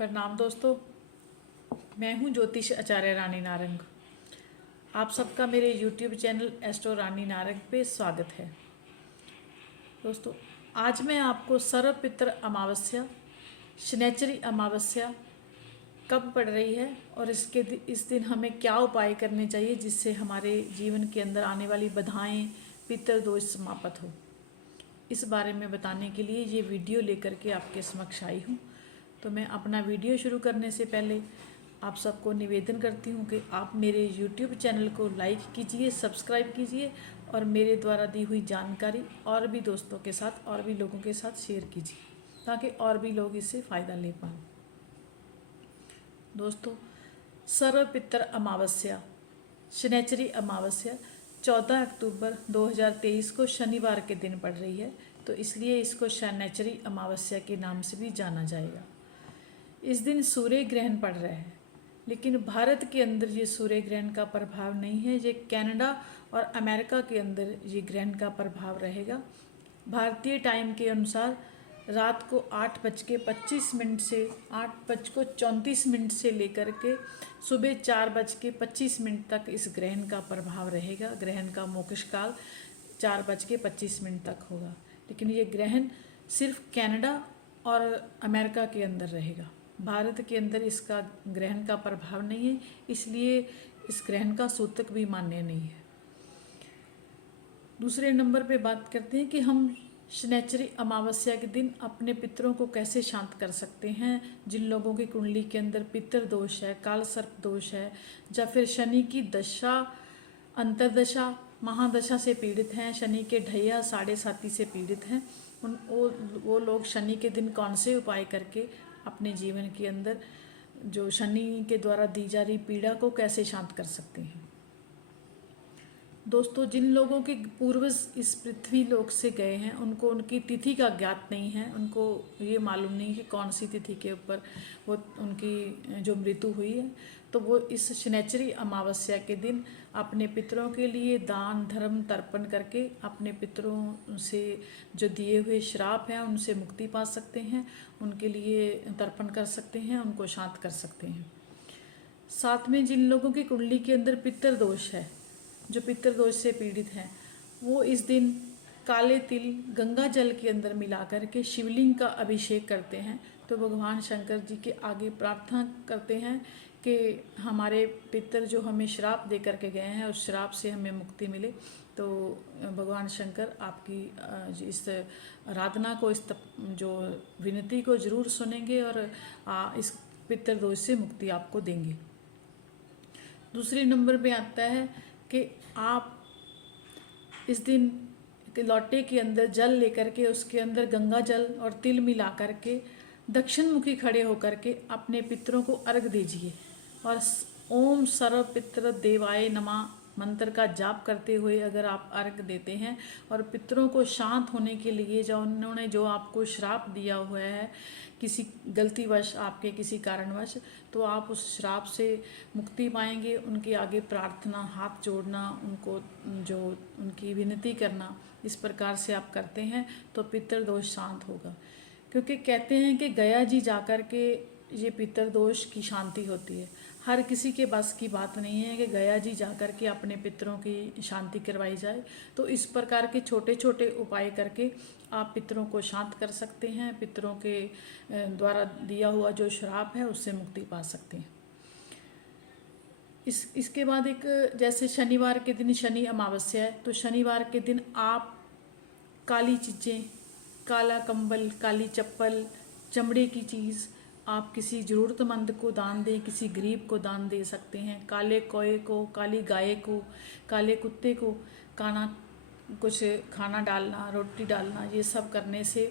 प्रणाम दोस्तों। मैं हूं ज्योतिष आचार्य रानी नारंग। आप सबका मेरे YouTube चैनल एस्ट्रो रानी नारंग पे स्वागत है। दोस्तों, आज मैं आपको सर्वपित्र अमावस्या, शनैचरी अमावस्या कब पड़ रही है और इस दिन हमें क्या उपाय करने चाहिए जिससे हमारे जीवन के अंदर आने वाली बाधाएं, पितृ दोष समाप्त हो, इस बारे में बताने के लिए ये वीडियो लेकर के आपके समक्ष आई हूँ। तो मैं अपना वीडियो शुरू करने से पहले आप सबको निवेदन करती हूँ कि आप मेरे YouTube चैनल को लाइक कीजिए, सब्सक्राइब कीजिए और मेरे द्वारा दी हुई जानकारी और भी दोस्तों के साथ और भी लोगों के साथ शेयर कीजिए ताकि और भी लोग इससे फ़ायदा ले पाएँ। दोस्तों, सर्वपित्र अमावस्या, शनैचरी अमावस्या 14 अक्टूबर 2023 को शनिवार के दिन पड़ रही है, तो इसलिए इसको शनैचरी अमावस्या के नाम से भी जाना जाएगा। इस दिन सूर्य ग्रहण पड़ रहा है, लेकिन भारत के अंदर ये सूर्य ग्रहण का प्रभाव नहीं है। ये कनाडा और अमेरिका के अंदर ये ग्रहण का प्रभाव रहेगा। भारतीय टाइम के अनुसार रात को 8:25 से 8:34 से लेकर के सुबह 4:25 तक इस ग्रहण का प्रभाव रहेगा। ग्रहण का मोक्ष काल 4:25 तक होगा, लेकिन ये ग्रहण सिर्फ कनाडा और अमेरिका के अंदर रहेगा। भारत के अंदर इसका ग्रहण का प्रभाव नहीं है, इसलिए इस ग्रहण का सूतक भी मान्य नहीं है। दूसरे नंबर पे बात करते हैं कि हम शनैचरी अमावस्या के दिन अपने पितरों को कैसे शांत कर सकते हैं। जिन लोगों की कुंडली के अंदर पितृ दोष है, काल सर्प दोष है, या फिर शनि की दशा, अंतरदशा, महादशा से पीड़ित हैं, शनि के ढैया साढ़े साती से पीड़ित हैं, वो लोग शनि के दिन कौन से उपाय करके अपने जीवन के अंदर जो शनि के द्वारा दी जा रही पीड़ा को कैसे शांत कर सकते हैं। दोस्तों, जिन लोगों के पूर्वज इस पृथ्वी लोक से गए हैं उनको उनकी तिथि का ज्ञात नहीं है, उनको ये मालूम नहीं कि कौन सी तिथि के ऊपर वो उनकी जो मृत्यु हुई है, तो वो इस शनैचरी अमावस्या के दिन अपने पितरों के लिए दान धर्म तर्पण करके अपने पितरों से जो दिए हुए श्राप हैं उनसे मुक्ति पा सकते हैं, उनके लिए तर्पण कर सकते हैं, उनको शांत कर सकते हैं। साथ में जिन लोगों की कुंडली के अंदर पितृ दोष है, जो पितृ दोष से पीड़ित हैं, वो इस दिन काले तिल गंगा जल के अंदर मिलाकर के शिवलिंग का अभिषेक करते हैं। तो भगवान शंकर जी के आगे प्रार्थना करते हैं कि हमारे पितर जो हमें श्राप दे करके गए हैं उस श्राप से हमें मुक्ति मिले। तो भगवान शंकर आपकी इस आराधना को, इस जो विनती को जरूर सुनेंगे और इस पितृ दोष से मुक्ति आपको देंगे। दूसरे नंबर पे आता है कि आप इस दिन लोटे के अंदर जल लेकर के उसके अंदर गंगा जल और तिल मिला करके दक्षिण मुखी खड़े होकर के अपने पितरों को अर्घ दीजिए और ओम सर्व पितृ देवाय नमः मंत्र का जाप करते हुए अगर आप अर्घ देते हैं और पितरों को शांत होने के लिए जो उन्होंने जो आपको श्राप दिया हुआ है किसी गलतीवश, आपके किसी कारणवश, तो आप उस श्राप से मुक्ति पाएंगे। उनके आगे प्रार्थना, हाथ जोड़ना, उनको जो उनकी विनती करना, इस प्रकार से आप करते हैं तो पितृ दोष शांत होगा। क्योंकि कहते हैं कि गया जी जाकर के ये पितृ दोष की शांति होती है। हर किसी के बस की बात नहीं है कि गया जी जाकर के अपने पितरों की शांति करवाई जाए। तो इस प्रकार के छोटे छोटे उपाय करके आप पितरों को शांत कर सकते हैं, पितरों के द्वारा दिया हुआ जो श्राप है उससे मुक्ति पा सकते हैं। इसके बाद एक, जैसे शनिवार के दिन शनि अमावस्या है, तो शनिवार के दिन आप काली चीज़ें, काला कंबल, काली चप्पल, चमड़े की चीज़ आप किसी ज़रूरतमंद को दान दें, किसी गरीब को दान दे सकते हैं। काले कौए को, काली गाय को, काले कुत्ते को कुछ खाना डालना, रोटी डालना, ये सब करने से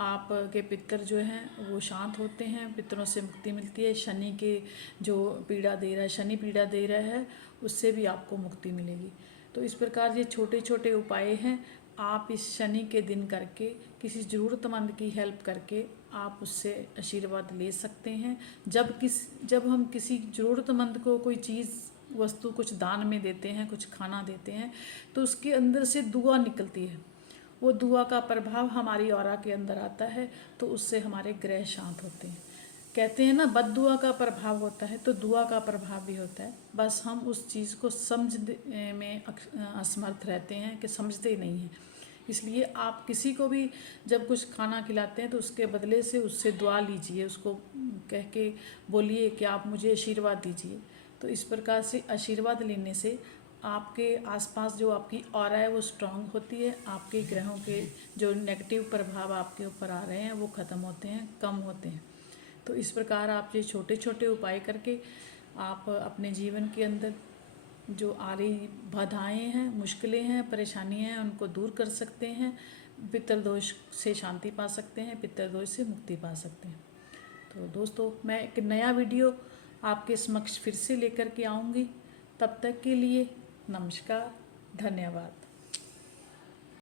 आप के पितर जो हैं वो शांत होते हैं, पितरों से मुक्ति मिलती है। शनि के जो पीड़ा दे रहा है, शनि पीड़ा दे रहा है, उससे भी आपको मुक्ति मिलेगी। तो इस प्रकार ये छोटे छोटे उपाय हैं, आप इस शनि के दिन करके किसी ज़रूरतमंद की हेल्प करके आप उससे आशीर्वाद ले सकते हैं। जब हम किसी ज़रूरतमंद को कोई चीज़, वस्तु, कुछ दान में देते हैं, कुछ खाना देते हैं, तो उसके अंदर से दुआ निकलती है। वो दुआ का प्रभाव हमारी ऑरा के अंदर आता है, तो उससे हमारे ग्रह शांत होते हैं। कहते हैं ना, बद्दुआ का प्रभाव होता है तो दुआ का प्रभाव भी होता है। बस हम उस चीज़ को समझने में असमर्थ रहते हैं कि समझते ही नहीं हैं। इसलिए आप किसी को भी जब कुछ खाना खिलाते हैं तो उसके बदले से उससे दुआ लीजिए, उसको कह के बोलिए कि आप मुझे आशीर्वाद दीजिए। तो इस प्रकार से आशीर्वाद लेने से आपके आसपास जो आपकी ऑरा है वो स्ट्रांग होती है, आपके ग्रहों के जो नेगेटिव प्रभाव आपके ऊपर आ रहे हैं वो ख़त्म होते हैं, कम होते हैं। तो इस प्रकार आप ये छोटे छोटे उपाय करके आप अपने जीवन के अंदर जो आ रही बाधाएं हैं, मुश्किलें हैं, परेशानियां हैं, उनको दूर कर सकते हैं। पितृदोष से शांति पा सकते हैं, पितृदोष से मुक्ति पा सकते हैं। तो दोस्तों, मैं एक नया वीडियो आपके समक्ष फिर से लेकर के आऊँगी। तब तक के लिए नमस्कार, धन्यवाद।